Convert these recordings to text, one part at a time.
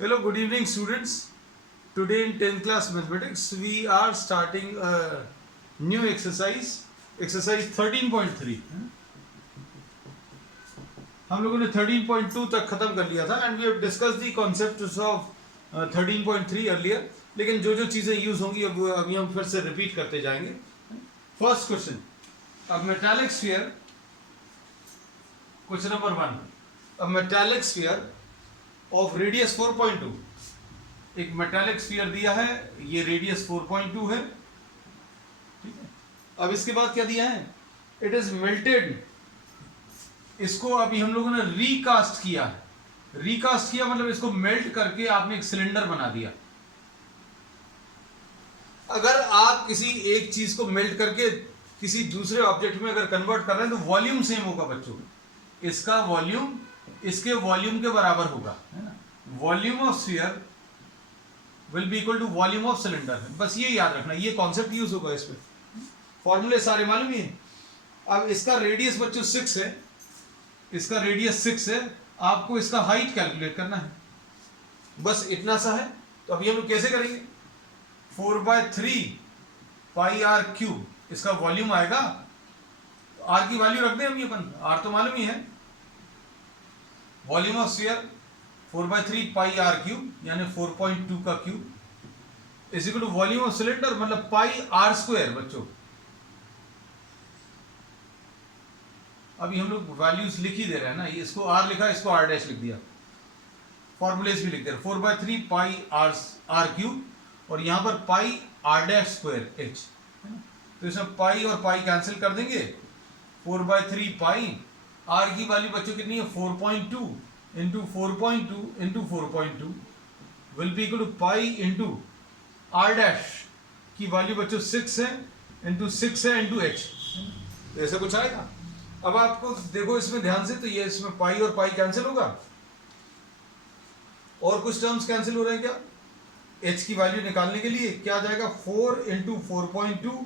Hello, good evening, students. Today in 10th class mathematics, we are starting a new exercise, exercise 13.3. हम लोगों ने 13.2 तक खत्म कर लिया था and we have discuss the concepts of 13.3 earlier. लेकिन जो जो चीज़ें यूज होंगी अब अभी हम फिर से रिपीट करते जाएंगे. फर्स्ट क्वेश्चन, अब metallic sphere, question number 1. A metallic sphere of radius 4.2. एक मेटालिक स्फीयर दिया है, ये रेडियस 4.2 है. ठीक है. अब इसके बाद क्या दिया है? It is melted. इसको अभी हम लोगों ने रीकास्ट किया है. रीकास्ट किया मतलब इसको मेल्ट करके आपने एक सिलेंडर बना दिया. अगर आप किसी एक चीज को मेल्ट करके किसी दूसरे ऑब्जेक्ट में अगर कन्वर्ट कर रहे हैं तो वॉल्यूम सेम होगा बच्चों. इसका वॉल्यूम इसके वॉल्यूम के बराबर होगा, है ना. Volume of sphere will be equal to volume of cylinder. बस ये याद रखना, ये कॉन्सेप्ट यूज होगा इस पे. फॉर्मूले सारे मालूम ही है. अब इसका रेडियस बच्चों 6 है, इसका रेडियस 6 है. आपको इसका हाइट कैलकुलेट करना है, बस इतना सा है. तो अभी हम लोग कैसे करेंगे? 4/3 पाई आर क्यूब इसका वॉल्यूम आएगा. आर की वैल्यू रख दें अभी अपन, आर तो मालूम ही है. Volume of sphere 4/3 pi r cube यानी 4.2 का cube is equal to volume of cylinder मतलब पाई आर स्क्वायर. बच्चों अभी हम लोग वैल्यूज लिख ही दे रहे हैं ना. ये इसको आर लिखा, इसको आर डैश लिख दिया. फॉर्मूलेस भी लिख दे रहे. 4/3 पाई आर क्यूब और यहां पर पाई आर डैश स्क्वायर एच. तो इसमें पाई और पाई कैंसिल कर देंगे. 4/3 पाई आर की वैल्यू बच्चों कितनी है? 4.2 into 4.2 into 4.2 will be equal to pi into r dash की वैल्यू बच्चों 6 है इंटू 6 है इंटू एच. तो ऐसा कुछ आएगा. अब आपको देखो इसमें ध्यान से, तो ये इसमें पाई और पाई कैंसिल होगा और कुछ टर्म्स कैंसिल हो रहे हैं क्या? एच की वैल्यू निकालने के लिए क्या आ जाएगा? 4 into 4.2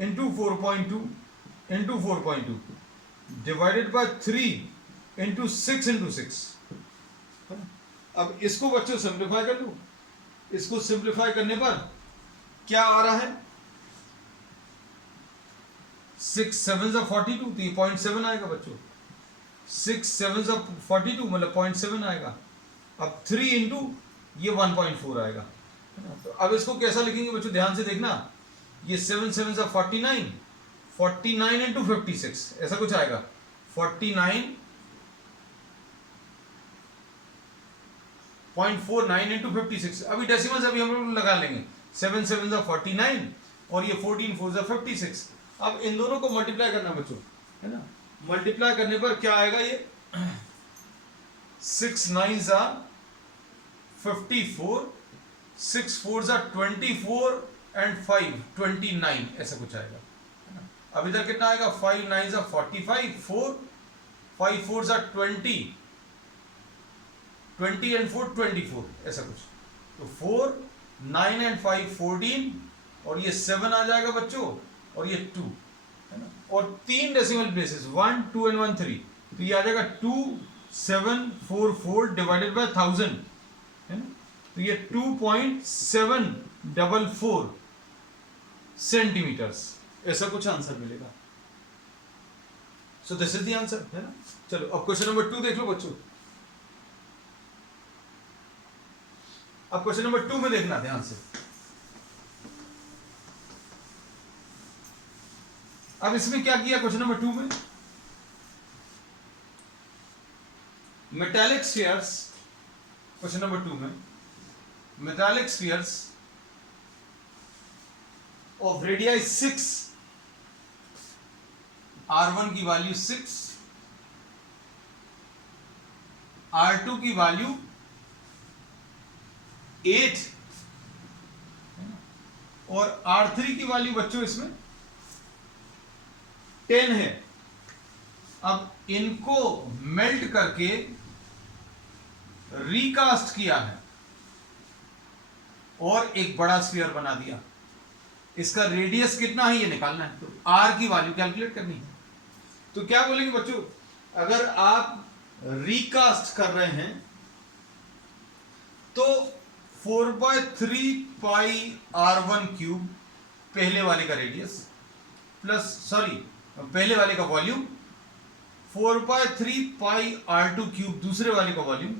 into 4.2 into 4.2 divided by 3 into 6 into 6. अब इसको बच्चों सिंप्लीफाई कर लूं. इसको सिंप्लीफाई करने पर क्या आ रहा है? 6 7 42 तो ये 0.7 आएगा बच्चों. 6 7 42 मतलब 0.7 आएगा. अब 3 इंटू ये 1.4 आएगा. तो अब इसको कैसा लिखेंगे बच्चों? ध्यान से देखना. ये 7 7 49 49 इंटू 56 ऐसा कुछ आएगा. 49.49 इंटू 56. अभी डेसिमल्स अभी हम लोग लगा लेंगे. 7 7 49 और ये 14 4 56. अब इन दोनों को मल्टीप्लाई करना बच्चों, है ना. मल्टीप्लाई करने पर क्या आएगा? ये 6 9 54 6 4 24 एंड 5 29 ऐसा कुछ आएगा. अब इधर कितना आएगा? 5 9 45 4 5 4 20 20 एंड 4 24 ऐसा कुछ. तो 4 9 एंड 5 14 और ये 7 आ जाएगा बच्चों और ये 2, है ना. और 3 डेसिमल प्लेसेस 1 2 एंड 1 3. तो ये आ जाएगा 2744 डिवाइडेड बाय 1000, है ना. तो ये 2.744 सेंटीमीटर्स ऐसा कुछ आंसर मिलेगा. So this is the answer, है ना. चलो अब क्वेश्चन नंबर 2 देख लो बच्चों. अब क्वेश्चन नंबर 2 में देखना ध्यान से. अब इसमें क्या किया क्वेश्चन नंबर 2 में? मेटालिक स्फीयर्स, क्वेश्चन नंबर 2 में metallic spheres of radius 6, R1 की वैल्यू 6, R2 की वैल्यू 8 और R3 की वैल्यू बच्चों इसमें 10 है. अब इनको मेल्ट करके रिकास्ट किया है और एक बड़ा स्फीयर बना दिया. इसका रेडियस कितना है ये निकालना है. तो R की वैल्यू कैलकुलेट करनी है. तो क्या बोलेंगे बच्चों? अगर आप रिकास्ट कर रहे हैं तो 4/3πr1³ पहले वाले का रेडियस प्लस पहले वाले का वॉल्यूम, 4/3πr2³ दूसरे वाले का वॉल्यूम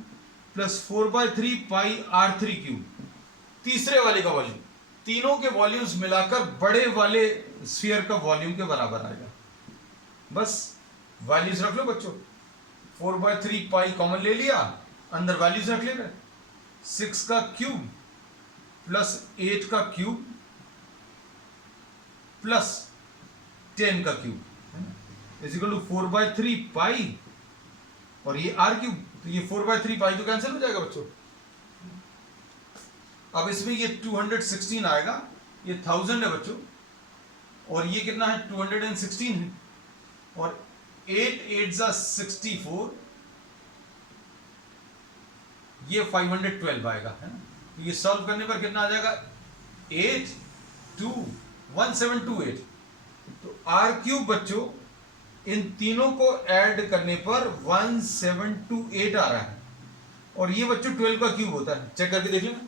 प्लस 4/3πr3³ तीसरे वाले का वॉल्यूम, तीनों के वॉल्यूम्स मिलाकर बड़े वाले स्फीयर का वॉल्यूम के बराबर आएगा। बस वैल्यूज रख लो बच्चों, 4/3π कॉमन ले लिया, अंदर वैल्यूज रख लेना, 6 का क्यूब प्लस 8 का क्यूब प्लस 10 का क्यूब इज इक्वल टू 4/3π और ये r³, तो ये 4/3π तो कैंसिल हो जाएगा बच्चों। अब इसमें ये 216 आएगा, ये 1000 है बच्चों, और ये कितना है 216 है, और 8 8 64, ये 512 आएगा, है ना। तो ये सॉल्व करने पर कितना आ जाएगा 8,2,1728। तो r³ बच्चों इन तीनों को ऐड करने पर 1728 आ रहा है, और ये बच्चों 12 का क्यूब होता है, चेक करके देख लेना।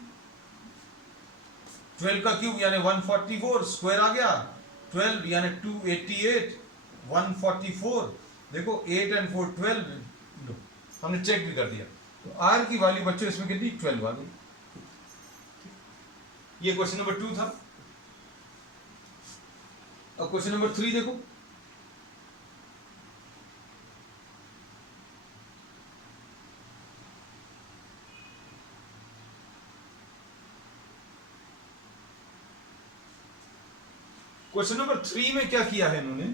12 का क्यूब यानी 144 स्क्वायर आ गया, 12 यानी 288, 144, देखो 8 and 4 12, हमने चेक भी कर दिया। तो r की वैल्यू बच्चों इसमें कितनी 12 आ गई। ये क्वेश्चन नंबर 2 था। अब क्वेश्चन नंबर 3 देखो, क्वेश्चन नंबर 3 में क्या किया है इन्होंने,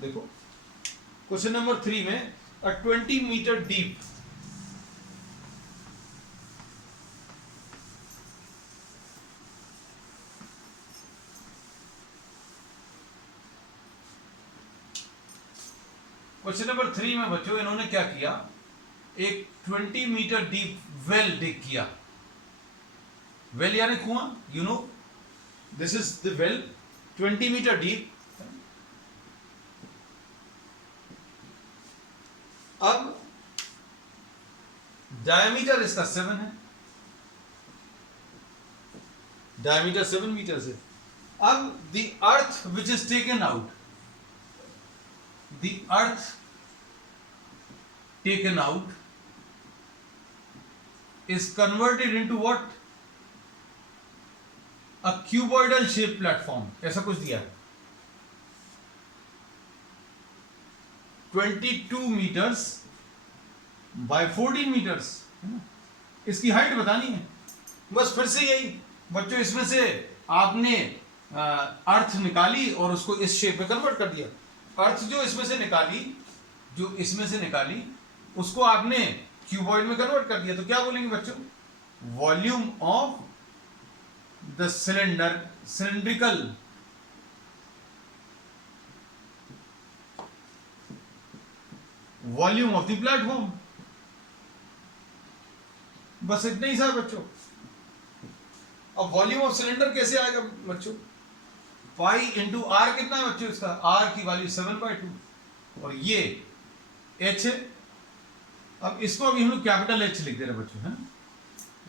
देखो क्वेश्चन नंबर 3 में a 20 metre deep question number 3 में बच्चों इन्होंने क्या किया, एक 20 मीटर डीप वेल डिग किया। वेल यानी कुआं, you know this is the well, 20 metre deep. अब डायमीटर इसका 7 है, डायमीटर 7 मीटर है। अब the earth which is taken out, the earth taken out is converted into what? A cuboidal shaped platform, ऐसा कुछ दिया है। 22 मीटर्स बाय 14 मीटर्स, इसकी हाइट बतानी है। बस फिर से यही बच्चों, इसमें से आपने अर्थ निकाली और उसको इस शेप में कन्वर्ट कर दिया। अर्थ जो इसमें से निकाली उसको आपने क्यूबॉइड में कन्वर्ट कर दिया। तो क्या बोलेंगे बच्चों, volume of the cylinder, cylindrical volume of the platform. बस इतना ही था बच्चों। अब वॉल्यूम ऑफ सिलेंडर कैसे आएगा बच्चों, पाई इंटू आर कितना है बच्चों, इसका आर की वैल्यू 7/2 और ये एच है। अब इसको अभी हम लोग कैपिटल एच लिख दे रहे हैं बच्चों, है।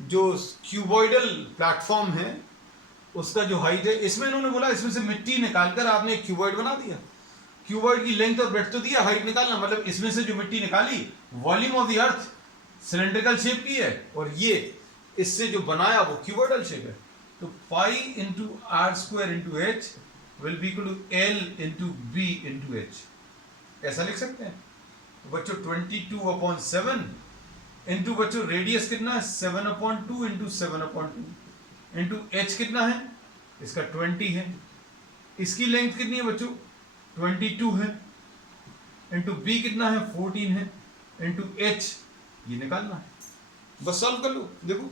जो क्यूबॉइडल प्लेटफॉर्म है उसका जो हाइट है, इसमें इन्होंने बोला इसमें से मिट्टी निकालकर आपने एक क्यूबॉइड बना दिया। क्यूबॉइड की लेंथ और ब्रेड्थ तो दिया, हाइट निकालना, मतलब इसमें से जो मिट्टी निकाली, volume of the earth cylindrical shape की है और ये इससे जो बनाया वो क्यूबॉइडल शेप है। तो pi into r square into h will be equal to l into b into h, ऐसा लिख सकते हैं। तो बच्चों 22/7 इंटू बच्चों रेडियस कितना है 7/2 इंटू 7/2 इंटू एच कितना है इसका 20 है। इसकी लेंथ कितनी है बच्चों 22 है, इंटू बी कितना है 14 है, इंटू एच ये निकालना है। बस सॉल्व कर लो, देखो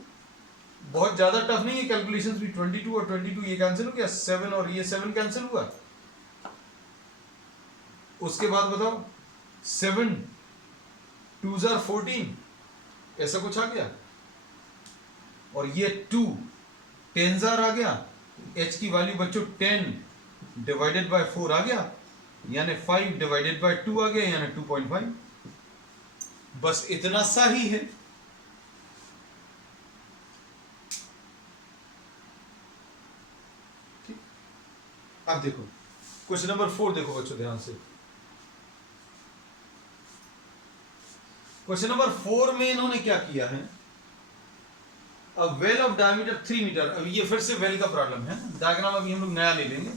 बहुत ज्यादा टफ नहीं है कैलकुलेशंस भी। 22 और 22 ये कैंसिल हो गया, 7 और ये 7 कैंसिल हुआ। उसके बाद बताओ 7 2s are 14 ऐसा कुछ आ गया, और ये 2 10s are आ गया। h की वैल्यू बच्चों 10 डिवाइडेड बाय 4 आ गया, यानी 5 डिवाइडेड बाय 2 आ गया, यानी 2.5। बस इतना सा ही है। अब देखो क्वेश्चन नंबर 4 देखो बच्चों ध्यान से। क्वेश्चन नंबर 4 में इन्होंने क्या किया है, a well of diameter 3 metre. अब ये फिर से वेल का प्रॉब्लम है, डायग्राम अभी हम लोग नया ले लेंगे।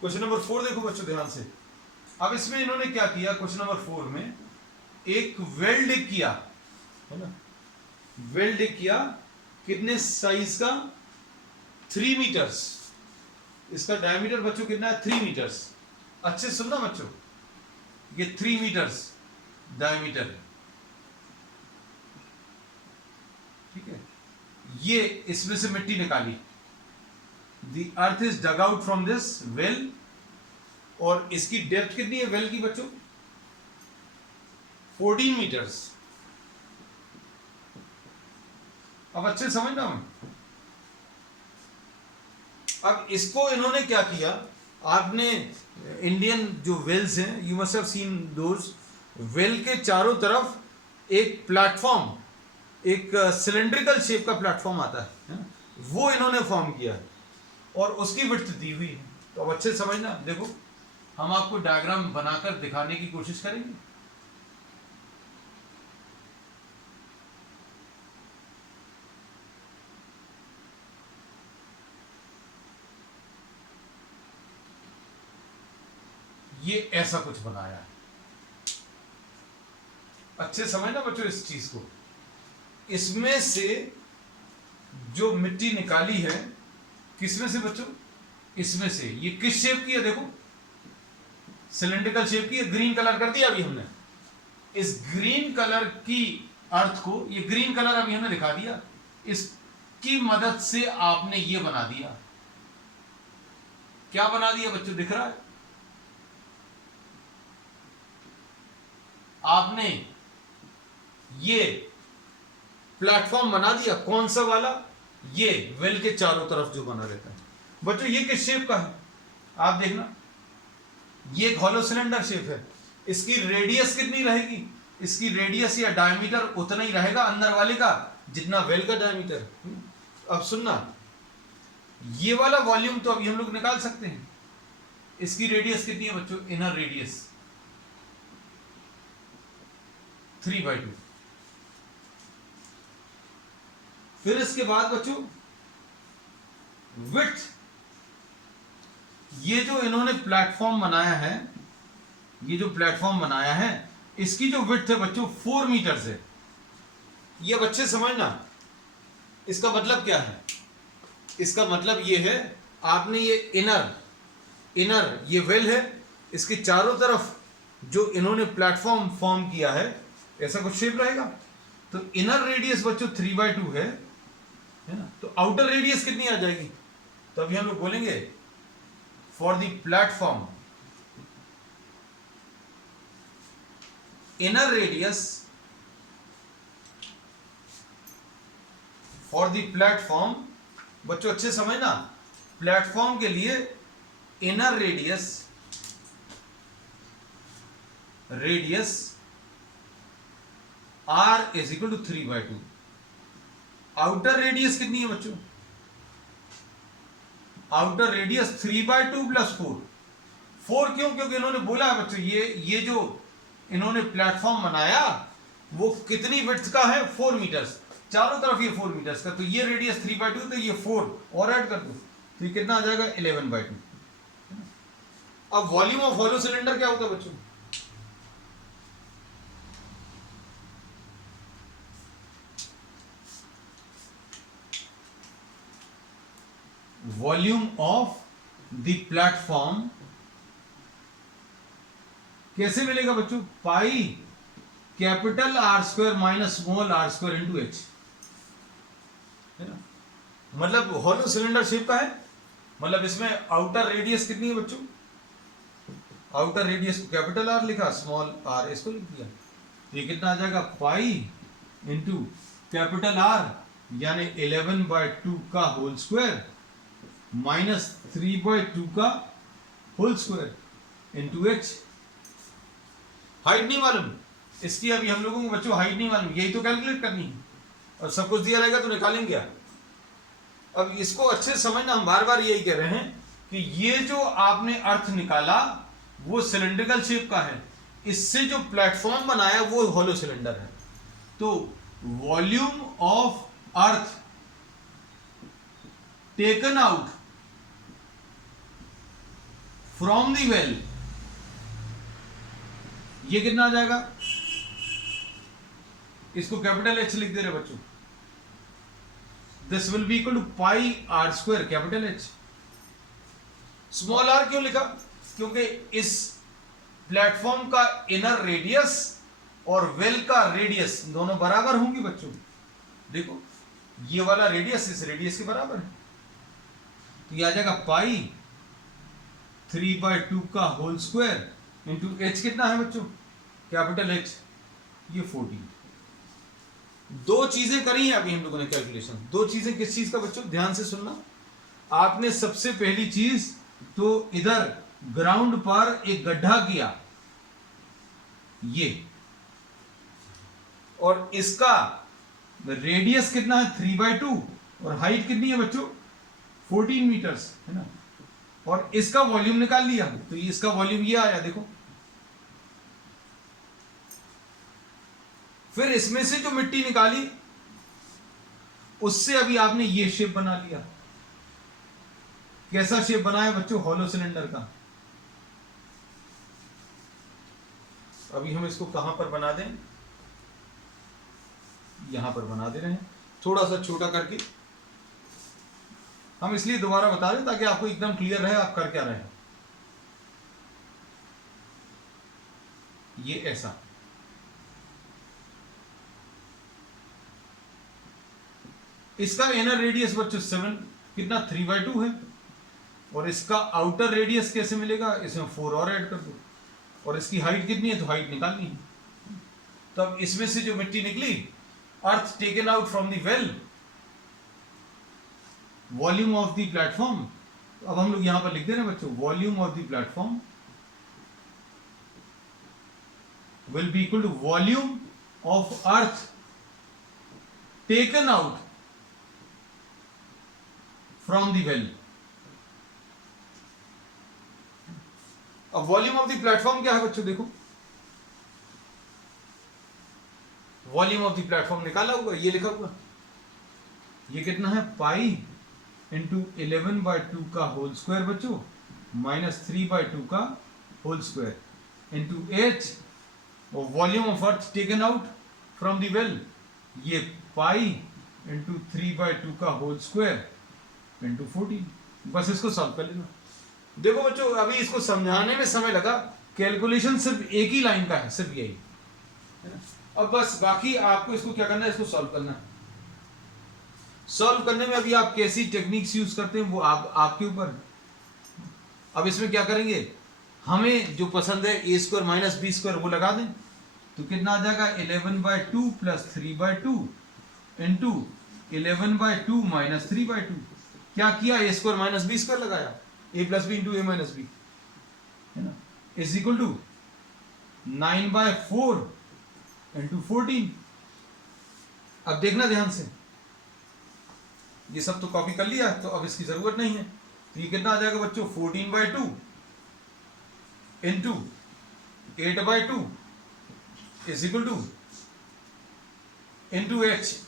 क्वेश्चन नंबर 4 देखो बच्चों ध्यान से। अब इसमें इन्होंने क्या किया, क्वेश्चन नंबर 4 में एक वेल्ड किया है ना, वेल्ड किया कितने साइज का, 3 मीटर्स। इसका डायमीटर बच्चों कितना है, 3 मीटर्स। अच्छे सुनना बच्चों, ये 3 मीटर्स डायमीटर है, ठीक है। ये इसमें से मिट्टी निकाली, the earth is dug out from this well, और इसकी डेप्थ कितनी है वेल की बच्चों, 14 मीटर्स। अब अच्छे समझना हमें। अब इसको इन्होंने क्या किया, आपने इंडियन जो वेल्स हैं, you must have seen those, well के चारों तरफ एक प्लेटफॉर्म, एक सिलेंड्रिकल शेप का प्लेटफॉर्म आता है, वो इन्होंने फॉर्म किया है और उसकी विड्थ दी हुई है। तो अब अच्छे समझना, देखो हम आपको डायग्राम बनाकर दिखाने की कोशिश करेंगे। ये ऐसा कुछ बनाया है, अच्छे समझना बच्चों इस चीज को। इसमें से जो मिट्टी निकाली है, किसमें से बच्चों, इसमें से। ये किस शेप की है, देखो सिलेंड्रिकल शेप की है, ग्रीन कलर कर दिया अभी हमने। इस ग्रीन कलर की अर्थ को, ये ग्रीन कलर अभी हमने दिखा दिया, इसकी मदद से आपने ये बना दिया। क्या बना दिया बच्चों, दिख रहा है आपने, ये प्लेटफॉर्म बना दिया। कौन सा वाला, ये वेल के चारों तरफ जो बना रहता है बच्चों। ये किस शेप का है, आप देखना, ये एक हॉलो सिलेंडर शेप है। इसकी रेडियस कितनी रहेगी, इसकी रेडियस या डायमीटर उतना ही रहेगा अंदर वाले का जितना वेल का डायमीटर। अब सुनना, ये वाला वॉल्यूम तो अभी हम लोग निकाल सकते हैं। इसकी रेडियस कितनी है बच्चों, इनर रेडियस 3/2। फिर इसके बाद बच्चों विड्थ, ये जो इन्होंने प्लेटफॉर्म बनाया है, ये जो प्लेटफॉर्म बनाया है, इसकी जो विड्थ है बच्चों 4 मीटर है। ये बच्चे समझना, इसका मतलब क्या है, इसका मतलब ये है, आपने ये इनर ये वेल है, इसके चारों तरफ जो इन्होंने प्लेटफॉर्म फॉर्म किया है, ऐसा कुछ शेप रहेगा। तो इनर रेडियस बच्चों 3/2 है ना, तो आउटर रेडियस कितनी आ जाएगी, तो अभी हम लोग बोलेंगे for the platform inner radius, for the platform बच्चों अच्छे समझना, प्लेटफॉर्म के लिए inner radius R is equal to 3/2। Outer radius कितनी है बच्चों, आउटर रेडियस 3/2 प्लस 4 क्यों, क्योंकि इन्होंने बोला है बच्चों, ये जो इन्होंने प्लेटफॉर्म बनाया वो कितनी विड्थ का है, 4 मीटर्स, चारों तरफ ये 4 मीटर्स का। तो ये रेडियस 3/2, तो ये 4 और ऐड कर दो, तो ये कितना आ जाएगा 11/2। अब वॉल्यूम ऑफ हॉलो सिलेंडर क्या होता है बच्चों, वॉल्यूम ऑफ द प्लेटफॉर्म कैसे मिलेगा बच्चों, pi capital R² minus small r² into H, है ना। मतलब हॉलो सिलेंडर शेप का है, मतलब इसमें आउटर रेडियस कितनी है बच्चों, आउटर रेडियस को कैपिटल R लिखा, स्मॉल r इसको लिख दिया। ये कितना आ जाएगा, पाई इंटू कैपिटल R यानी 11/2 का होल स्क्वायर माइनस 3/2 का whole square into h. Height नहीं मालूम, इसकी अभी हम लोगों को बच्चों हाइट नहीं मालूम, यही तो कैलकुलेट करनी है और सब कुछ दिया रहेगा तो निकालेंगे क्या। अब इसको अच्छे से समझना, हम बार बार यही कह रहे हैं कि ये जो आपने अर्थ निकाला वो सिलेंड्रिकल शेप का है, इससे जो प्लेटफॉर्म बनाया वो होलो सिलेंडर है। तो volume of earth taken out from the well, ये कितना आ जाएगा, इसको कैपिटल एच लिख दे रहे बच्चों, this will be equal to pi are square capital h. Small r क्यों लिखा, क्योंकि इस प्लेटफॉर्म का इनर रेडियस और वेल का रेडियस दोनों बराबर होंगे बच्चों। देखो ये वाला रेडियस इस रेडियस के बराबर है, तो ये आ जाएगा पाई 3/2 का होल स्क्वायर इंटू एच कितना है बच्चों, कैपिटल एच, ये 14। दो चीजें करी हैं अभी हम लोगों ने कैलकुलेशन। दो चीजें किस चीज का बच्चों, ध्यान से सुनना। आपने सबसे पहली चीज तो इधर ग्राउंड पर एक गड्ढा किया ये, और इसका रेडियस कितना है 3/2 और हाइट कितनी है बच्चों 14 मीटर्स है ना, और इसका वॉल्यूम निकाल लिया, तो इसका वॉल्यूम ये आया देखो। फिर इसमें से जो मिट्टी निकाली उससे अभी आपने ये शेप बना लिया। कैसा शेप बनाया बच्चों, हॉलो सिलेंडर का। अभी हम इसको कहां पर बना दें, यहां पर बना दे रहे हैं, थोड़ा सा छोटा करके। हम इसलिए दोबारा बता रहे हैं ताकि आपको एकदम क्लियर रहे आप कर क्या रहे हैं। ये ऐसा, इसका इनर रेडियस बच्चों 7 कितना 3/2 है, और इसका आउटर रेडियस कैसे मिलेगा, इसमें 4 और ऐड कर दो, और इसकी हाइट कितनी है तो हाइट निकालनी है। तो अब इसमें से जो मिट्टी निकली, अर्थ taken out from the well, volume of the platform, अब हम लोग यहां पर लिख दे रहे हैं बच्चों, volume of the platform will be equal to volume of earth taken out from the well. अब वॉल्यूम ऑफ द प्लेटफॉर्म क्या है बच्चों, देखो वॉल्यूम ऑफ द प्लेटफॉर्म निकाला हुआ, ये लिखा हुआ, ये कितना है पाई इंटू 11/2 का होल स्क्वायर बच्चों माइनस 3/2 का होल स्क्वायर इंटू एच, और volume of earth taken out from the well, ये पाई इंटू 3/2 का होल स्क्वायर इंटू 14। बस इसको सॉल्व कर लेना। देखो बच्चों अभी इसको समझाने में समय लगा, कैलकुलेशन सिर्फ एक ही लाइन का है, सिर्फ यही है ना। अब बस बाकी आपको इसको क्या करना है, इसको सॉल्व करना है। सॉल्व करने में अभी आप कैसी टेक्निक्स यूज करते हैं वो आपके ऊपर है। अब इसमें क्या करेंगे, हमें जो पसंद है a square minus b square वो लगा दें, तो कितना आ जाएगा 11/2 प्लस 3/2 इंटू 11/2 माइनस 3/2। क्या किया, a square minus b square लगाया, a plus b into a minus b है ना, इज इक्वल टू 9/4 इंटू 14। अब देखना ध्यान से, ये सब तो कॉपी कर लिया तो अब इसकी जरूरत नहीं है, तो ये कितना आ जाएगा बच्चों 14/2 into 8/2 is equal to into h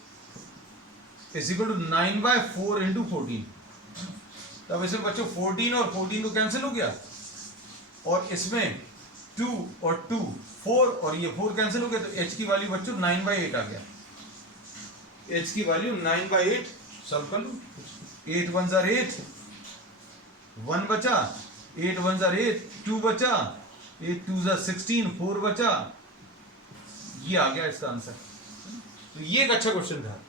is equal to 9/4 into 14। तो अब इसमें बच्चों 14 और 14 तो कैंसिल हो गया, और इसमें 2 और 2 4 और ये 4 कैंसिल हो गया, तो h की वैल्यू बच्चों 9/8 आ गया। h की वैल्यू 9/8, सॉल्व कर लो, 8 1s are 8, 1 बचा, 8 1s are 8, 2 बचा, 8 2s are 16, 4 बचा, ये आ गया इसका आंसर। तो ये एक अच्छा क्वेश्चन था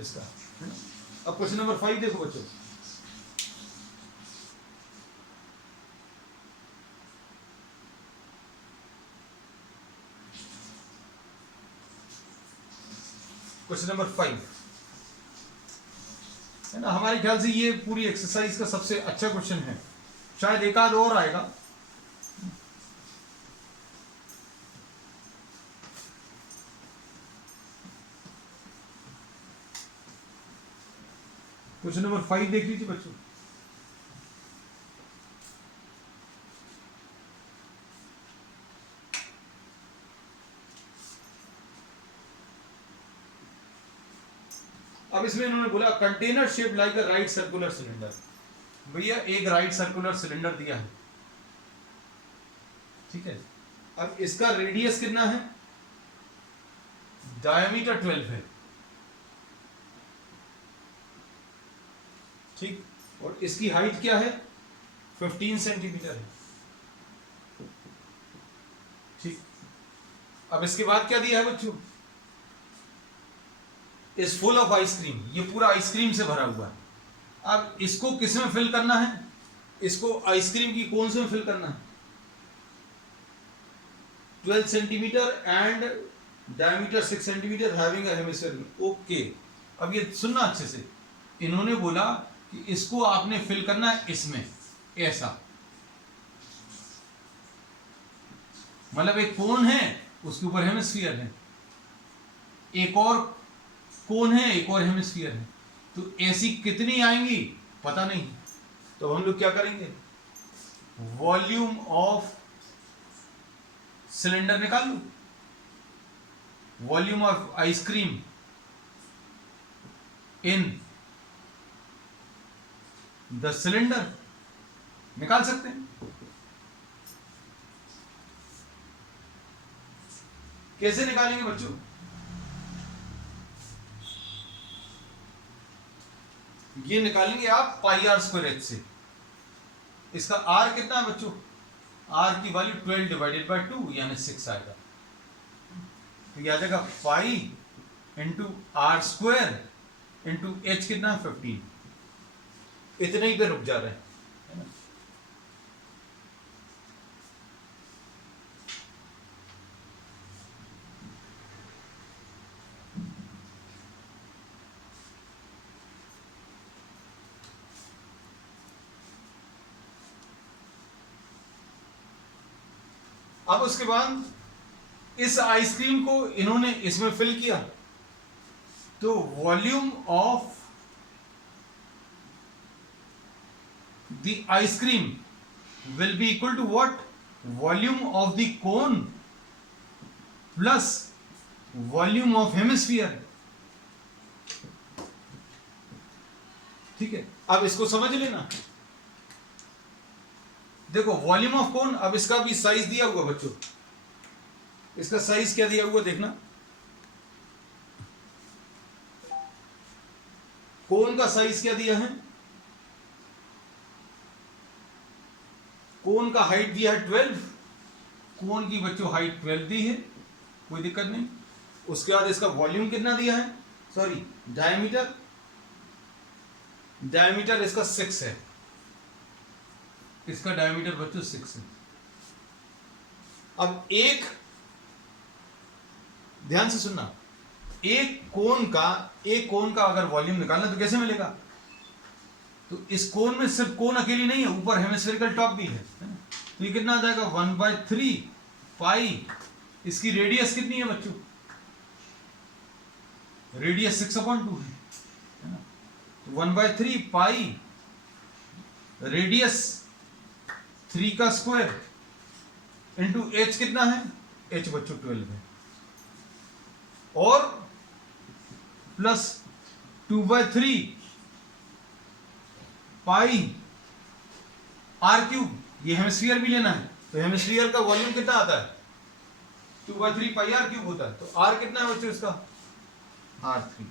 इसका, है ना। अब क्वेश्चन नंबर 5 देखो बच्चों, क्वेश्चन नंबर 5 है ना। हमारे ख्याल से ये पूरी एक्सरसाइज का सबसे अच्छा क्वेश्चन है, शायद एक आध और आएगा। क्वेश्चन नंबर 5 देख लीजिए बच्चों। अब इसमें इन्होंने बोला container shape like a right circular cylinder. भैया एक राइट सर्कुलर सिलेंडर दिया है, ठीक है। अब इसका रेडियस कितना है, डायमीटर 12 है, ठीक, और इसकी हाइट क्या है, 15 सेंटीमीटर है, ठीक। अब इसके बाद क्या दिया है बच्चों, इज फुल ऑफ आइसक्रीम, ये पूरा आइसक्रीम से भरा हुआ है। अब इसको किस में फिल करना है, इसको आइसक्रीम की कौन से में फिल करना है, 12 centimetre and diameter 6 centimetre having a hemisphere. Okay, अब ये सुनना अच्छे से, इन्होंने बोला कि इसको आपने फिल करना है इसमें, ऐसा, मतलब एक कोन है उसके ऊपर हेमिस्फीयर है, एक और कोन है एक और हेमिस्फीयर है, तो ऐसी कितनी आएंगी पता नहीं। तो हम लोग क्या करेंगे, वॉल्यूम ऑफ सिलेंडर निकाल लो, volume of ice cream in the cylinder निकाल सकते हैं। कैसे निकालेंगे बच्चों, ये निकालेंगे आप पाई आर स्क्वायर एच से। इसका आर कितना है बच्चों, आर की वैल्यू 12 डिवाइडेड बाय 2 यानी 6 आएगा। तो ये आ जाएगा pi into r square into h कितना है 15। इतने ही पे रुक जा रहे हैं, है ना। अब उसके बाद इस आइसक्रीम को इन्होंने इसमें फिल किया, तो volume of the ice cream will be equal to what, volume of the cone plus volume of hemisphere, ठीक है। अब इसको समझ लेना, देखो वॉल्यूम ऑफ कोन, अब इसका भी साइज दिया हुआ बच्चों, इसका साइज क्या दिया हुआ देखना, कोन का साइज क्या दिया है, कोन का हाइट दिया है 12, कोन की बच्चों हाइट 12 दी है, कोई दिक्कत नहीं। उसके बाद इसका वॉल्यूम कितना दिया है, सॉरी डायमीटर, डायमीटर इसका 6 है, इसका डायमीटर बच्चों 6 है। अब एक ध्यान से सुनना, एक कोन का अगर वॉल्यूम निकालना तो कैसे मिलेगा, तो इस कोन में सिर्फ कोन अकेली नहीं है, ऊपर हेमिस्फेरिकल टॉप भी है ना? तो ये कितना आ जाएगा 1/3 पाई, इसकी रेडियस कितनी है बच्चों, रेडियस 6/2 है ना। तो 1/3 पाई रेडियस 3 का स्क्वायर इंटू एच कितना है, एच बच्चों 12 है, और प्लस 2/3 पाई आर क्यूब, ये हेमिस्फीयर भी लेना है, तो हेमिस्फीयर का वॉल्यूम कितना आता है 2/3 पाई आर क्यूब होता है, तो आर कितना है बच्चों इसका, R3।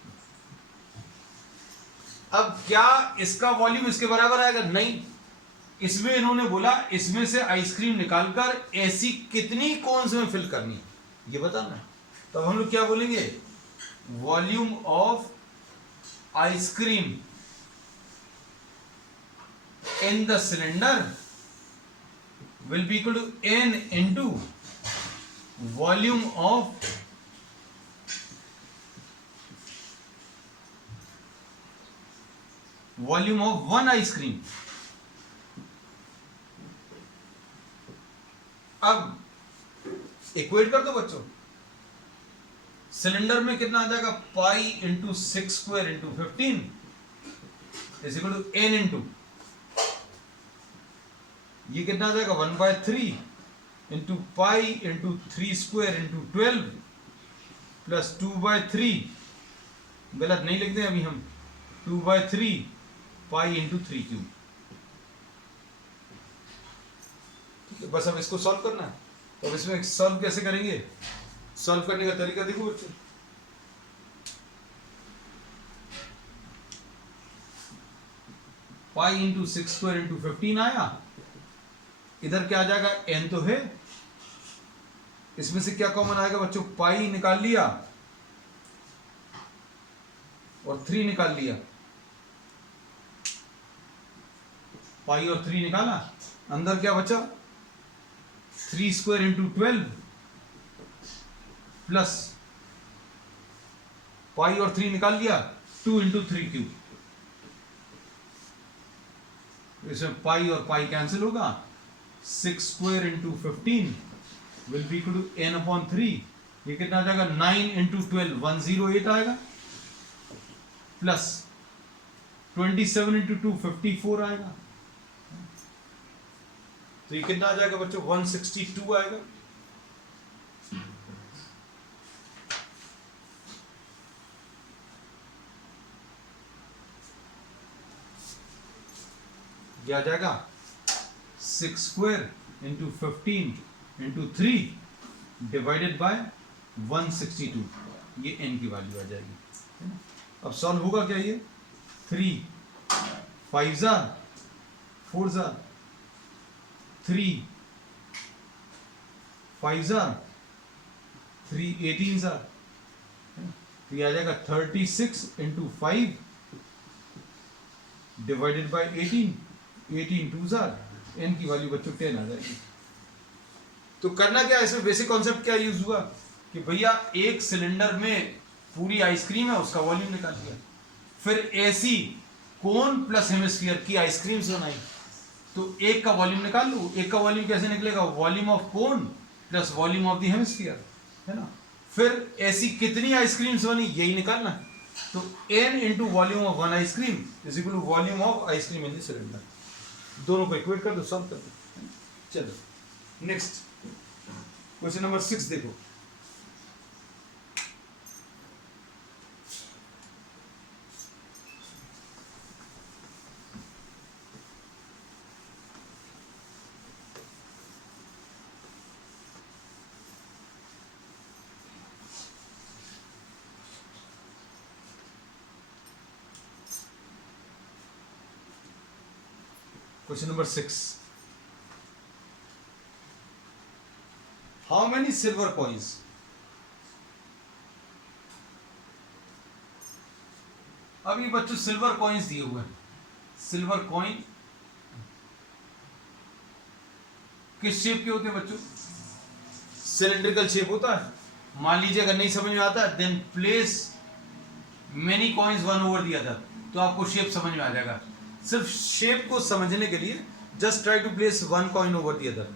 अब क्या इसका वॉल्यूम इसके बराबर आएगा, नहीं, इसमें इन्होंने बोला इसमें से आइसक्रीम निकालकर ऐसी कितनी कोन्स में फिल करनी है ये बताना है। तो हम लोग क्या बोलेंगे, volume of ice cream in the cylinder will be equal to n into volume of one ice cream। अब इक्वेट कर दो बच्चों, सिलेंडर में कितना आ जाएगा pi into 6 square into 15, is equal to n into, ये कितना आ जाएगा 1/3 into pi into 3 square into 12 plus 2/3, गलत नहीं लिखते अभी हम, 2/3 पाई इंटू 3 क्यूब। ठीक है, बस अब इसको सॉल्व करना है। अब इसमें सॉल्व कैसे करेंगे, सॉल्व करने का तरीका देखो बच्चों। पाई इंटू 6 स्क्वायर इंटू 15 आया, इधर क्या आ जाएगा, n तो है, इसमें से क्या कॉमन आएगा बच्चों, पाई निकाल लिया और 3 निकाल लिया, पाई और 3 निकाला, अंदर क्या बचा 3 स्क्वायर इंटू 12 प्लस पाई और 3 निकाल लिया 2 इंटू 3 क्यूब। इसमें पाई और पाई कैंसिल होगा, 6 square into 15 will be equal to n upon 3, ये कितना आ जाएगा 9 इंटू 12 108 आएगा, प्लस 27 इंटू 2 54 आएगा, तो ये कितना आ जाएगा बच्चों 162 आएगा। ये आ जाएगा 6 square into 15 into 3 divided by 162, ये n की वैल्यू आ जाएगी। अब सॉल्व होगा क्या, ये 3 5 जार 4 जार 3 5 जार 3 18 जार, तो ये आ जाएगा 36 into 5 divided by 18 2 jar, n की वैल्यू बच्चों 10 आ जाएगी। तो करना क्या है इसमें, बेसिक कॉन्सेप्ट क्या यूज हुआ कि भैया एक सिलेंडर में पूरी आइसक्रीम है, उसका वॉल्यूम निकाल लिया, फिर ऐसी कोन प्लस हेमिस्फीयर की आइसक्रीम से बनाई, तो एक का वॉल्यूम निकाल लो। एक का वॉल्यूम कैसे निकलेगा, volume of cone plus volume of the hemisphere, है ना। फिर ऐसी कितनी आइसक्रीम्स बनी, यही निकालना है। तो n into volume of one ice cream is equal to volume of ice cream in the cylinder. दोनों को इक्वेट कर दो, सॉल्व कर दो। चलो नेक्स्ट क्वेश्चन नंबर 6 देखो। Question number 6. How many silver coins? अब ये बच्चों सिल्वर कॉइन्स दिए हुए हैं। सिल्वर कॉइन किस शेप के होते हैं बच्चों, सिलेंड्रिकल शेप होता है। मान लीजिए अगर नहीं समझ में आता then place many coins one over the other, तो आपको शेप समझ में आ जाएगा। सिर्फ शेप को समझने के लिए just try to place one coin over the other.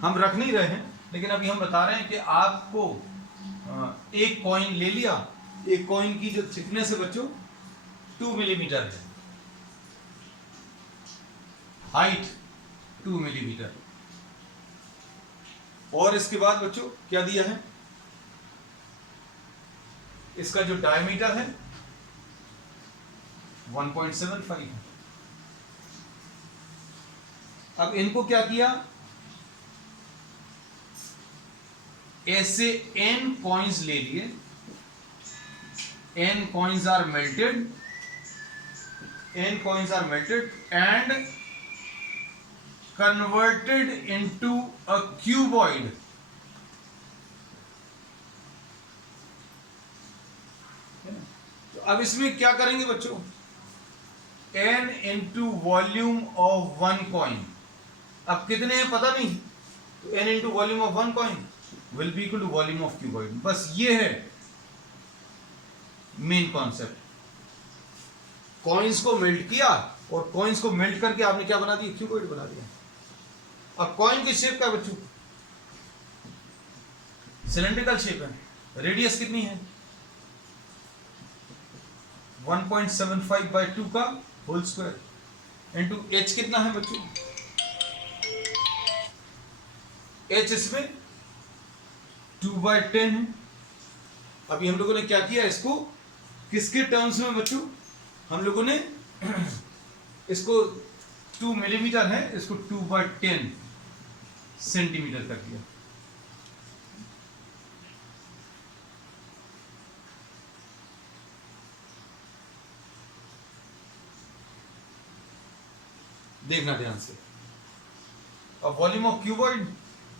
हम रख नहीं रहे हैं, लेकिन अभी हम बता रहे हैं कि आपको एक कॉइन ले लिया, एक कॉइन की जो थिकनेस है बच्चों 2 मिलीमीटर है, हाइट 2 मिलीमीटर, और इसके बाद बच्चों क्या दिया है, इसका जो डायमीटर है 1.75 है। अब इनको क्या किया, ऐसे n कॉइन्स ले लिए, n coins are melted, n coins are melted and converted into a cuboid. तो अब इसमें क्या करेंगे बच्चों, n into volume of one coin. अब कितने हैं पता नहीं, तो n into volume of one coin will be equal to volume of cuboid. बस ये है मेन कॉन्सेप्ट। कॉइन्स को मेल्ट किया और कॉइन्स को मेल्ट करके आपने क्या बना दिया, क्यूबॉइड बना दिया। अब कॉइन किस शेप का बच्चों, सिलेंड्रिकल शेप है। रेडियस कितनी है 1.75/2 का होल स्क्वायर इंटू एच कितना है बच्चों, एच इसमें 2/10 है। अभी हम लोगों ने क्या किया, इसको किसके टर्म्स में बच्चों, हम लोगों ने इसको 2 मिलीमीटर है, इसको 2/10 सेंटीमीटर कर दिया। देखना ध्यान से। अब वॉल्यूम ऑफ क्यूबॉइड,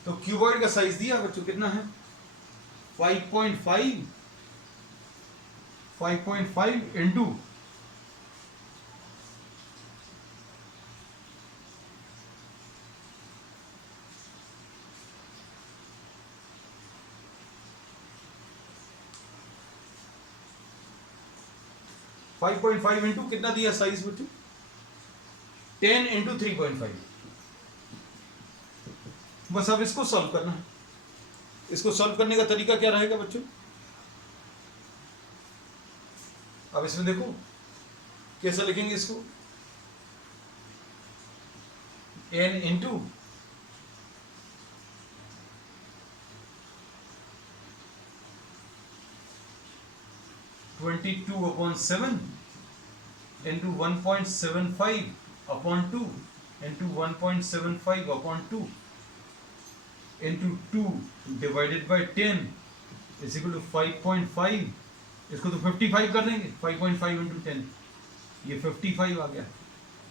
तो क्यूबॉइड का साइज दिया बच्चों कितना है 5.5 इंटू 5.5 इंटू कितना दिया साइज बच्चों 10 इंटू 3.5। बस अब इसको सॉल्व करना है। इसको सॉल्व करने का तरीका क्या रहेगा बच्चों, अब इसमें देखो कैसे लिखेंगे इसको, n into 22/7 into 1.75/2 into 1.75/2 into 2 divided by 10 is equal to 5.5। इसको तो 55 कर देंगे, 5.5 इंटू 10 ये 55 आ गया,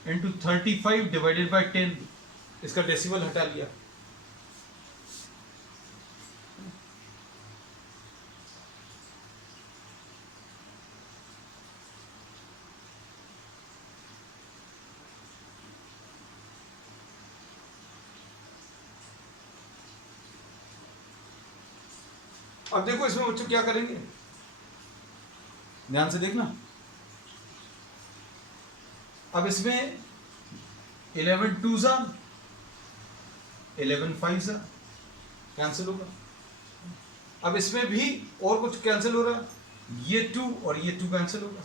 इंटू 35 डिवाइडेड बाई 10, इसका डेसिमल हटा लिया। अब देखो इसमें बच्चों क्या करेंगे, ध्यान से देखना। अब इसमें 11 2 सा 11 5 सा कैंसिल होगा। अब इसमें भी और कुछ कैंसिल हो रहा है, ये 2 और ये 2 कैंसिल होगा,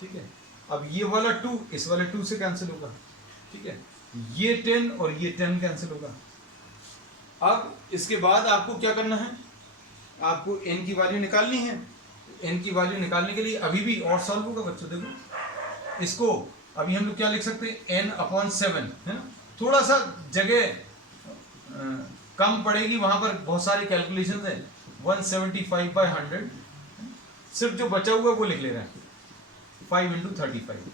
ठीक है। अब ये वाला 2 इस वाले 2 से कैंसिल होगा, ठीक है। ये 10 और ये 10 कैंसिल होगा। अब इसके बाद आपको क्या करना है, आपको n की वैल्यू निकालनी है। n की वैल्यू निकालने के लिए अभी भी और सॉल्व होगा बच्चों। देखो इसको अभी हम लोग क्या लिख सकते हैं, n/7 है ना, थोड़ा सा जगह कम पड़ेगी, वहां पर बहुत सारे कैलकुलेशन है। 175/100 सिर्फ जो बचा हुआ वो लिख ले रहे हैं, 5 इंटू 35।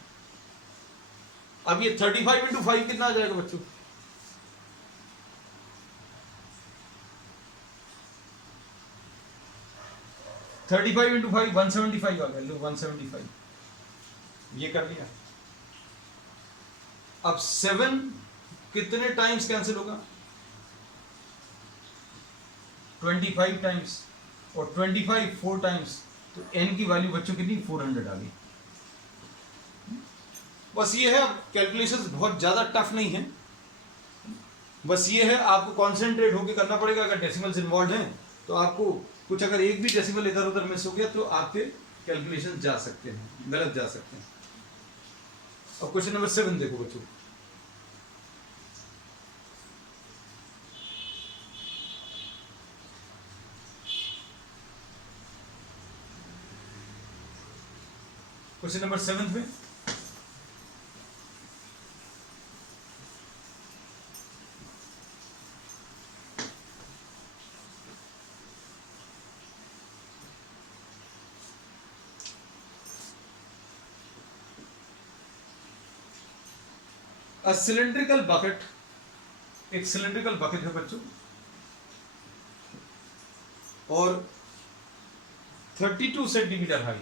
अब ये 35 इंटू 5 कितना आ जाएगा बच्चों, थर्टी 35 इंटू 5 175 आ गया। लो 175 ये कर लिया। अब 7 कितने टाइम्स कैंसिल होगा, 25 टाइम्स, और 25 4 टाइम्स, तो n की वैल्यू बच्चों कितनी 400 आ गई। बस ये है, कैलकुलेशंस बहुत ज्यादा टफ नहीं है, बस ये है आपको कॉन्सेंट्रेट होकर करना पड़ेगा। अगर डेसिमल्स इन्वॉल्व हैं तो आपको कुछ, अगर एक भी डेसिमल इधर उधर मिस हो गया तो आपके कैलकुलेशन जा सकते हैं, गलत जा सकते हैं। अब क्वेश्चन नंबर 7 देखो बच्चों। क्वेश्चन नंबर 7 में सिलिंड्रिकल बकेट, एक सिलिंड्रिकल बकेट है बच्चों, और 32 सेंटीमीटर हाई,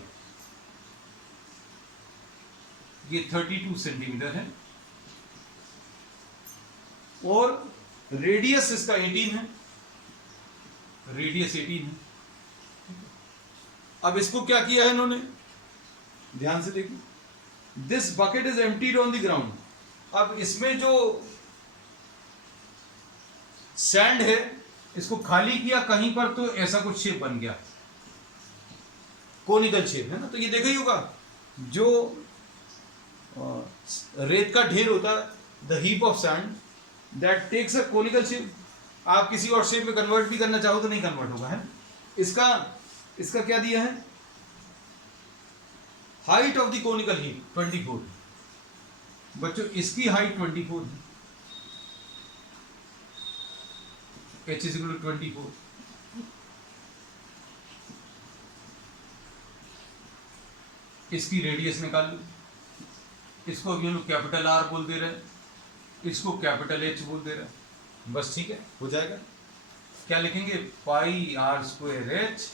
ये 32 सेंटीमीटर है, और रेडियस इसका 18 है, रेडियस 18 है। अब इसको क्या किया है इन्होंने, ध्यान से देखो, this bucket is emptied on the ground. अब इसमें जो सैंड है इसको खाली किया कहीं पर, तो ऐसा कुछ शेप बन गया, कोनिकल शेप है ना। तो ये देखा ही होगा, जो रेत का ढेर होता है, the heap of sand that takes a conical shape. आप किसी और शेप में कन्वर्ट भी करना चाहो तो नहीं कन्वर्ट होगा, है। इसका इसका क्या दिया है, height of the conical heap 24। बच्चों इसकी हाइट 24 है, h इज इक्वल टू 24। इसकी रेडियस निकाल लो, इसको अभी हम लोग कैपिटल R बोल दे रहे हैं, इसको कैपिटल H बोल दे रहे हैं, बस ठीक है, हो जाएगा। क्या लिखेंगे, pi are square H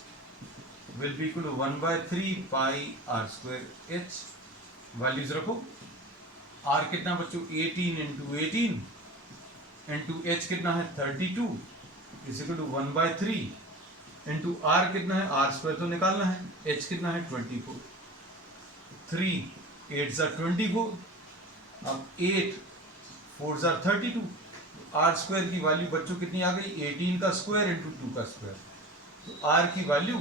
will be equal to 1/3 pi are square H. Values रखो, आर कितना बच्चों 18 इंटू 18 इंटू एच कितना है 32 is equal to 1/3 into r कितना है, आर स्क्वायर तो निकालना है, एच कितना है 24, 3 8 ज़ा 24, अब 8 4 ज़ा 32। आर स्क्वायर की वैल्यू बच्चों कितनी आ गई, 18 का स्क्वायर इंटू 2 का स्क्वायर, तो आर की वैल्यू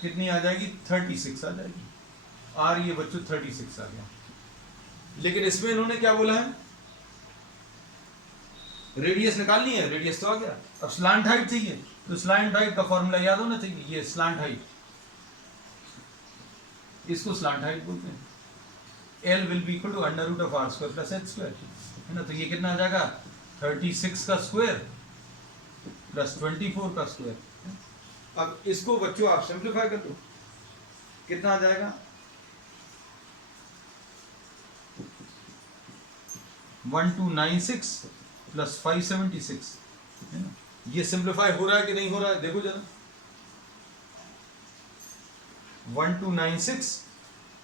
कितनी आ जाएगी, 36 आ जाएगी। आर ये बच्चों 36 आ गया। लेकिन इसमें इन्होंने क्या बोला है, रेडियस निकालनी है, रेडियस तो आ गया, अब स्लांट हाइट चाहिए, तो स्लांट हाइट का फॉर्मूला याद होना चाहिए, ये स्लांट हाइट, इसको स्लांट हाइट बोलते हैं। L will be equal to under root of r square plus h square, है ना। तो ये कितना आ जाएगा, 36 का स्क्वायर प्लस 24 का स्क्वायर। अब इसको बच्चों आप सिंप्लीफाई कर दो, कितना आ जाएगा, 1296 प्लस 576, है ना। ये सिंप्लीफाई हो रहा है कि नहीं हो रहा है, देखो जरा, 1296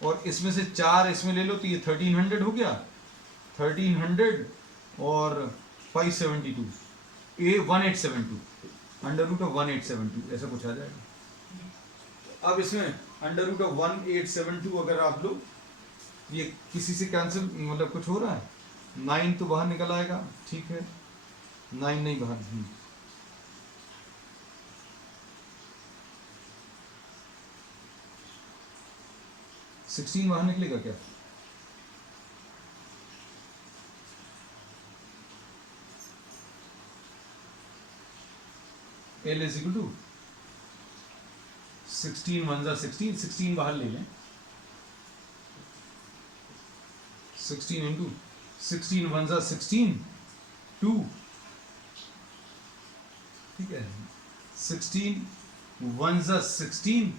और इसमें से 4 इसमें ले लो तो ये 1300 हो गया, 1300 और 572 1872 अंडर रूट ऑफ 1872 ऐसा कुछ आ जाएगा। अब इसमें अंडर रूट ऑफ 1872 अगर आप लो, ये किसी से कैंसिल, मतलब कुछ हो रहा है, 9 तो बाहर निकल आएगा, ठीक है, 9 नहीं बाहर, 16 बाहर निकलेगा क्या, L इज इक्वल टू 16 1 ज़ा 16, 16 बाहर ले लें, 16 इंटू 16 1 ज़ा 16 2, ठीक है, 16 1 ज़ा 16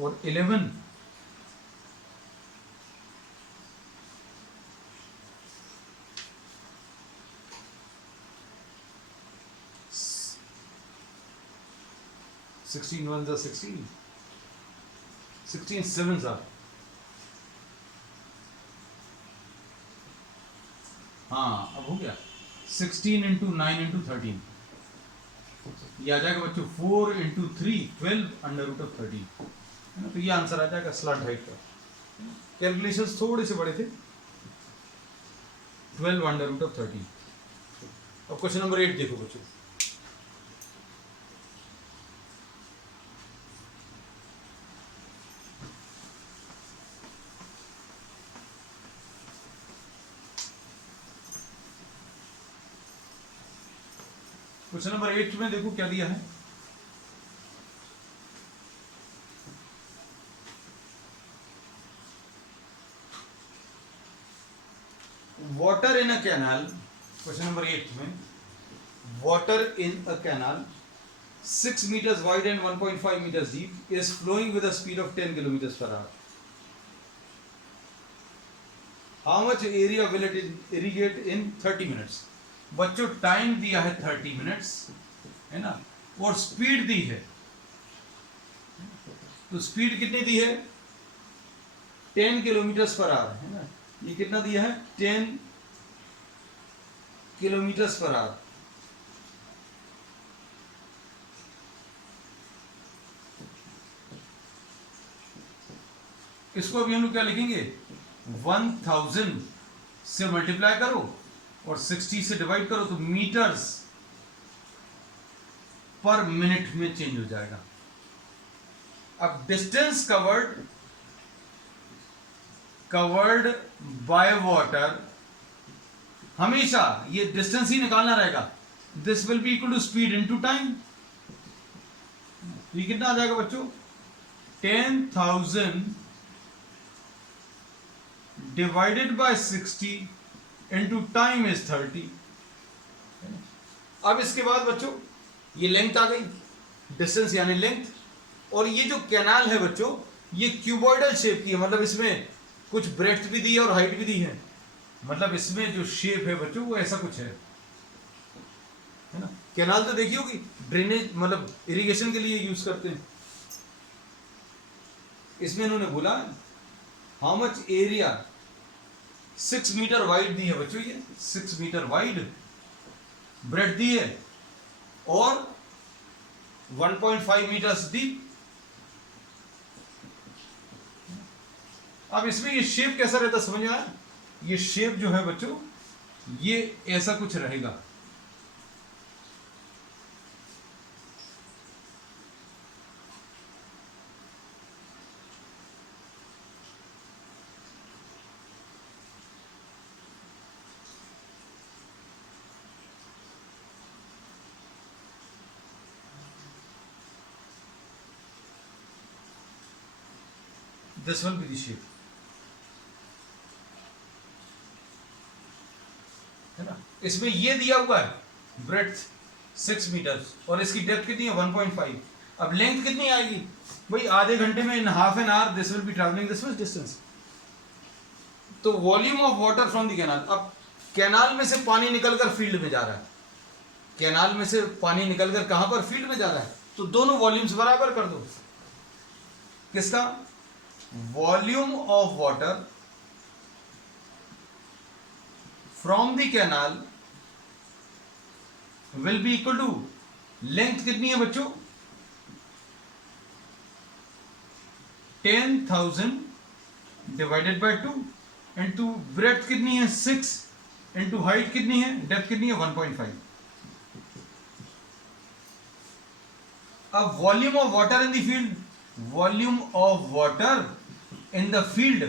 और 11 16 1 ज़ा 16 16 7 ज़ा, हाँ अब हो गया, 16 इंटू 9 इंटू 13, ये आ जाएगा बच्चों 4 इंटू 3 12 अंडर रूट ऑफ 13, है ना। तो ये आंसर आ जाएगा स्लांट हाइट का। कैलकुलेशंस थोड़े से बड़े थे, 12 अंडर रूट ऑफ 13। अब क्वेश्चन नंबर 8 देखो बच्चों, क्वेश्चन नंबर 8 में देखो क्या दिया है, water in a canal, question number 8 में, water in a canal 6 meters wide and 1.5 meters deep is flowing with a speed of 10 kilometers per hour. How much area will it irrigate in 30 minutes? बच्चों time दिया है 30 minutes, है ना, और speed दी है, तो speed कितनी दी है, 10 किलोमीटर्स पर आवर, है ना। ये कितना दिया है, 10 किलोमीटर्स पर आवर। इसको अभी हम लोग क्या लिखेंगे, 1000 से मल्टीप्लाई करो और 60 से डिवाइड करो, तो मीटर्स पर मिनट में चेंज हो जाएगा। अब distance covered covered by water, हमेशा ये डिस्टेंस ही निकालना रहेगा। This will be equal to speed into time. ये कितना आ जाएगा बच्चों? 10,000 divided by 60 into time is 30। अब इसके बाद बच्चों ये लेंथ आ गई, डिस्टेंस यानी लेंथ। और ये जो कैनाल है बच्चों, ये क्यूबॉइडल शेप की है, मतलब इसमें कुछ ब्रेड्थ भी दी है और हाइट भी दी है। मतलब इसमें जो शेप है बच्चों वो ऐसा कुछ है ना। कैनाल तो देखी होगी, ड्रेनेज मतलब इरिगेशन के लिए यूज करते हैं। इसमें इन्होंने बोला how much area, 6 metre wide दी है बच्चों, ये 6 मीटर वाइड ब्रेड दी है और 1.5 मीटर्स डीप। अब इसमें ये शेप कैसा रहता समझ में आया? ये शेप जो है बच्चों ये ऐसा कुछ रहेगा। This will be the shape, है ना। इसमें ये दिया हुआ है ब्रेड्थ 6 मीटर और इसकी डेप्थ कितनी है 1.5। अब लेंथ कितनी आएगी भाई? आधे घंटे में, in half an hour this will be travelling this much distance. तो volume of water from the canal, अब कैनाल में से पानी निकलकर फील्ड में जा रहा है, कैनाल में से पानी निकलकर कहां पर? फील्ड में जा रहा है। तो दोनों वॉल्यूम्स बराबर कर दो। किसका? Volume of water from the canal will be equal to, length कितनी है बच्चों? 10,000 डिवाइडेड बाय 2 इंटू ब्रेड्थ कितनी है 6 इंटू हाइट कितनी है, डेप्थ कितनी है 1.5। अब volume of water in the field, volume of water in the field.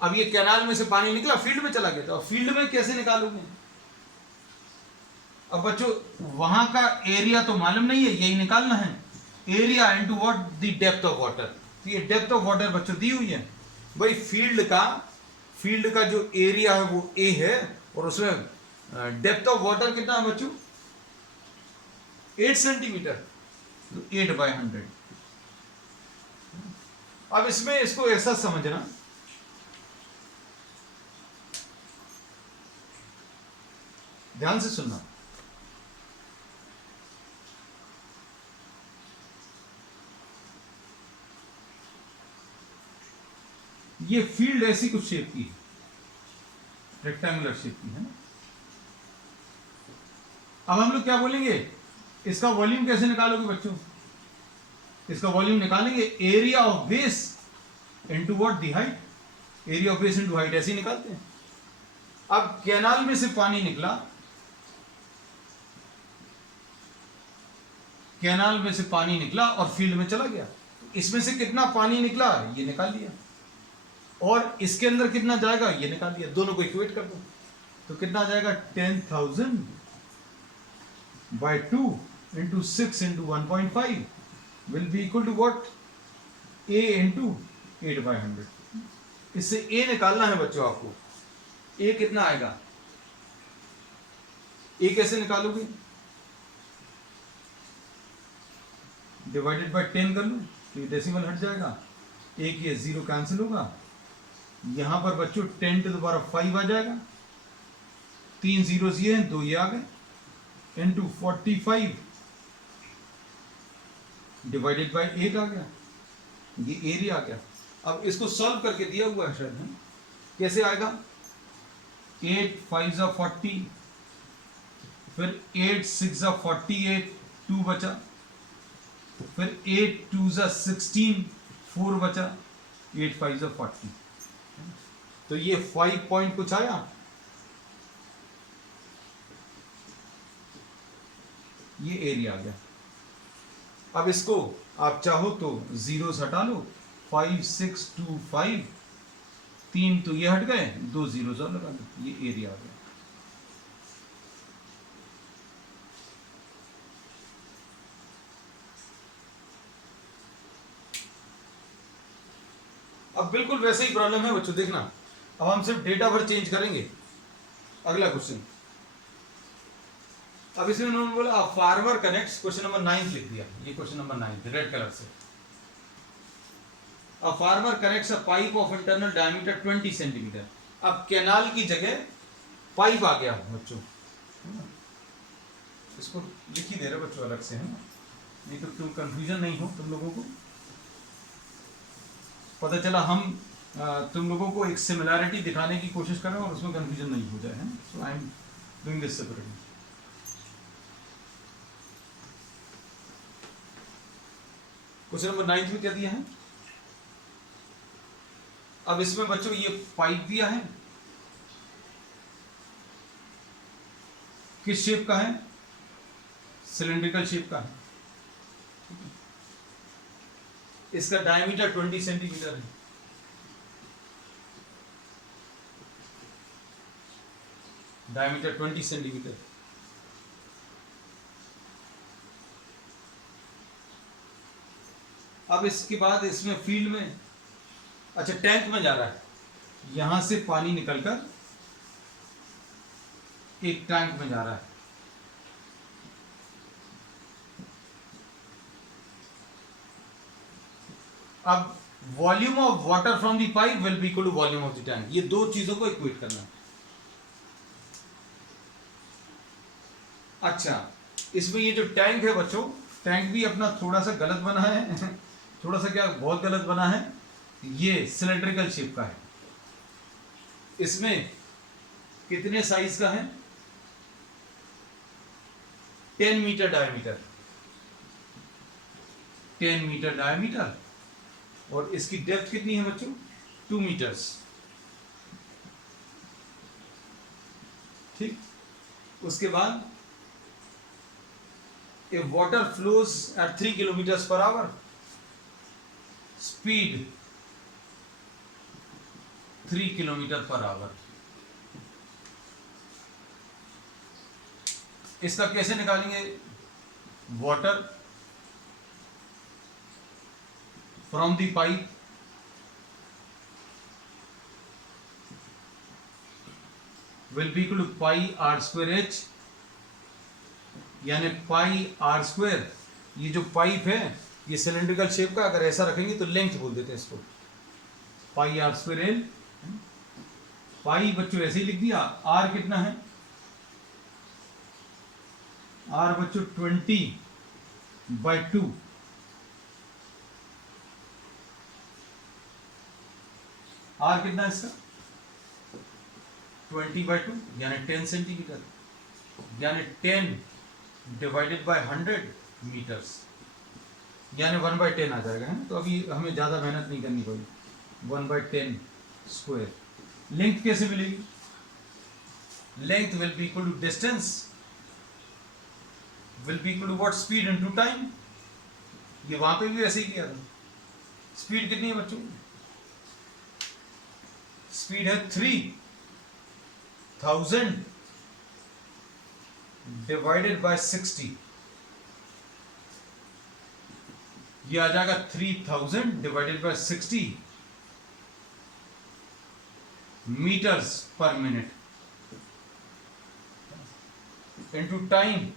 अब ये कैनाल में से पानी निकला, फील्ड में चला गया, तो फील्ड में कैसे निकालोगे? अब बच्चों वहां का एरिया तो मालूम नहीं है, यही निकालना है। Area into what? The depth of water. तो ये डेप्थ ऑफ वाटर बच्चों दी हुई है भाई। फील्ड का जो एरिया है वो ए है और उसमें डेप्थ ऑफ वाटर कितना है बच्चों? 8 सेंटीमीटर, तो 8/100। अब इसमें इसको ऐसा समझना, ध्यान से सुनना। ये फील्ड ऐसी कुछ शेप की है, रेक्टेंगुलर शेप की है ना। अब हम लोग क्या बोलेंगे? इसका वॉल्यूम कैसे निकालोगे बच्चों? इसका वॉल्यूम निकालेंगे area of base into what? The height. Area of base into height, ऐसे ही निकालते हैं। अब कैनाल में से पानी निकला, कैनाल में से पानी निकला और फील्ड में चला गया। इसमें से कितना पानी निकला ये निकाल लिया, और इसके अंदर कितना जाएगा ये निकाल लिया। दोनों को इक्वेट कर दो तो कितना आ जाएगा? 10,000 by 2 into 6 into 1.5 will be equal to what? A into 8/100। इससे ए निकालना है बच्चों आपको। ए कितना आएगा? ए कैसे निकालोगे? डिवाइडेड बाय 10 कर लो तो ये डेसिमल हट जाएगा। एक ये 0 कैंसिल होगा। यहां पर बच्चों 10 टू द पावर 5 आ जाएगा। 3 zeros ये हैं, 2 ये आ गए, इंटू 45 डिवाइडेड बाय 8 आ गया। ये एरिया आ गया। अब इसको सॉल्व करके दिया हुआ है शायद, कैसे आएगा? 8 5 40, फिर 8 6 48, 2 बचा, फिर 8 2 16, 4 बचा, 8 5 40। तो ये 5 पॉइंट कुछ आया। ये एरिया आ गया। अब इसको आप चाहो तो जीरोस हटा लो, 5 6 2 5 3 तो ये हट गए, 2 जीरोस और लगा दो, ये एरिया आ गया। अब बिल्कुल वैसे ही प्रॉब्लम है बच्चों, देखना। अब हम सिर्फ डेटा भर चेंज करेंगे। अगला क्वेश्चन, अब इसमें उन्होंने बोला फार्मर कनेक्ट्स, क्वेश्चन नंबर 9 लिख दिया, ये क्वेश्चन नंबर 9 रेड कलर से। A farmer connects a pipe of internal diameter 20 centimetre. अब कैनाल की जगह पाइप आ गया बच्चों, इसको लिख ही दे रहे बच्चों अलग से, है ना, नहीं तो क्यों कंफ्यूजन नहीं हो तुम लोगों को। पता चला हम तुम लोगों को एक सिमिलैरिटी दिखाने की कोशिश कर रहे हैं और उसमें कंफ्यूजन नहीं हो जाए, है। So I am doing this separately. Question number 9 में क्या दिया है? अब इसमें बच्चों ये पाइप दिया है, किस शेप का है? सिलेंड्रिकल शेप का है। इसका डायमीटर 20 सेंटीमीटर है। Diameter 20 centimetre. अब इसके बाद इसमें फील्ड में, अच्छा टैंक में जा रहा है, यहां से पानी निकलकर एक टैंक में जा रहा है। अब volume of water from the pipe will be equal to volume of the tank. ये दो चीजों को इक्वेट करना है। अच्छा, इसमें ये जो टैंक है बच्चों, टैंक भी अपना थोड़ा सा गलत बना है थोड़ा सा क्या, बहुत गलत बना है। ये सिलेंड्रिकल शेप का है। इसमें कितने साइज का है? 10 मीटर डायमीटर, 10 मीटर डायमीटर। और इसकी डेप्थ कितनी है बच्चों? 2 मीटर्स। ठीक, उसके बाद a water flows at 3 kilometre per hour, speed 3 kilometre per hour. इसका कैसे निकालेंगे? Water from the pipe will be equal to pi are square H, यानी पाई आर स्क्वायर। ये जो पाइप है ये सिलेंड्रिकल शेप का, अगर ऐसा रखेंगे तो लेंथ बोल देते हैं इसको, पाई आर स्क्वायर एल। पाई बच्चों ऐसे ही लिख दिया। आर कितना है? आर बच्चों 20/2। आर कितना है इसका? 20/2 यानी 10 सेंटीमीटर, यानी 10 डिवाइडेड बाय 100 मीटर्स, यानी 1/10 आ जाएगा, है। तो अभी हमें ज़्यादा मेहनत नहीं करनी पड़ेगी। 1/10 स्क्वायर। लेंथ कैसे मिलेगी? Length will be equal to distance will be equal to what? Speed into time. ये वहां पे भी वैसे ही किया था। स्पीड कितनी है बच्चों? स्पीड है 3000 डिवाइडेड बाय 60। ये आ जाएगा 3000 डिवाइडेड बाय 60 मीटर्स पर minute into time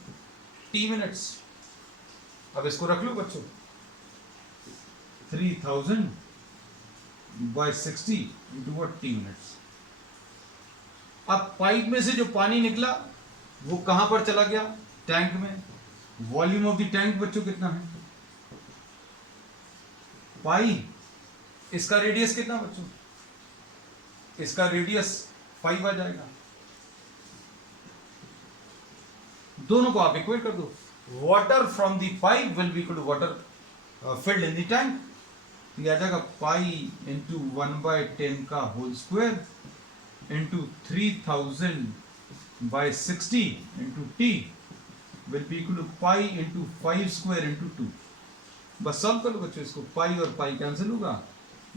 t minutes. अब इसको रख लो बच्चों, 3000 by 60 into what? t minutes. अब पाइप में से जो पानी निकला वो कहां पर चला गया? टैंक में। वॉल्यूम ऑफ द टैंक बच्चों कितना है? पाई। इसका रेडियस कितना बच्चों? इसका रेडियस 5 आ जाएगा। दोनों को आप इक्वेट कर दो। Water from the pipe will be equal to water filled in the tank. तो यह आ जाएगा पाई इंटू 1/10 का whole square into 3000/60 into t will be equal to pi into 5 square into 2। बस सॉल्व कर लो बच्चों इसको। पाई और पाई कैंसिल होगा,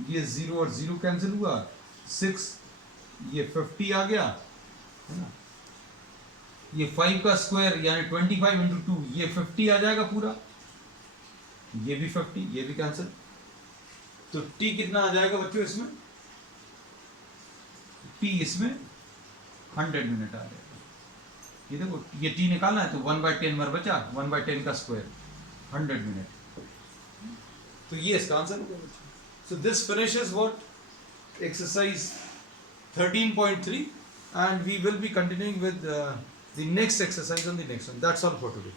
ये 0 और 0 कैंसिल हुआ, 6, ये 50 आ गया, है ना, ये 5 का स्क्वायर यानी 25 इंटू 2, ये 50 आ जाएगा पूरा, ये भी 50, ये भी कैंसिल। तो t कितना आ जाएगा बच्चों इसमें? t इसमें 100 मिनट आ जाएगा। ये देखो, ये t निकालना है तो 1/10 बार बचा, 1/10 का स्क्वायर 100 मिनट। तो ये इसका आंसर होगा बच्चों। So this finishes what exercise 13.3 and we will be continuing with the next exercise on the next one. That's all for today.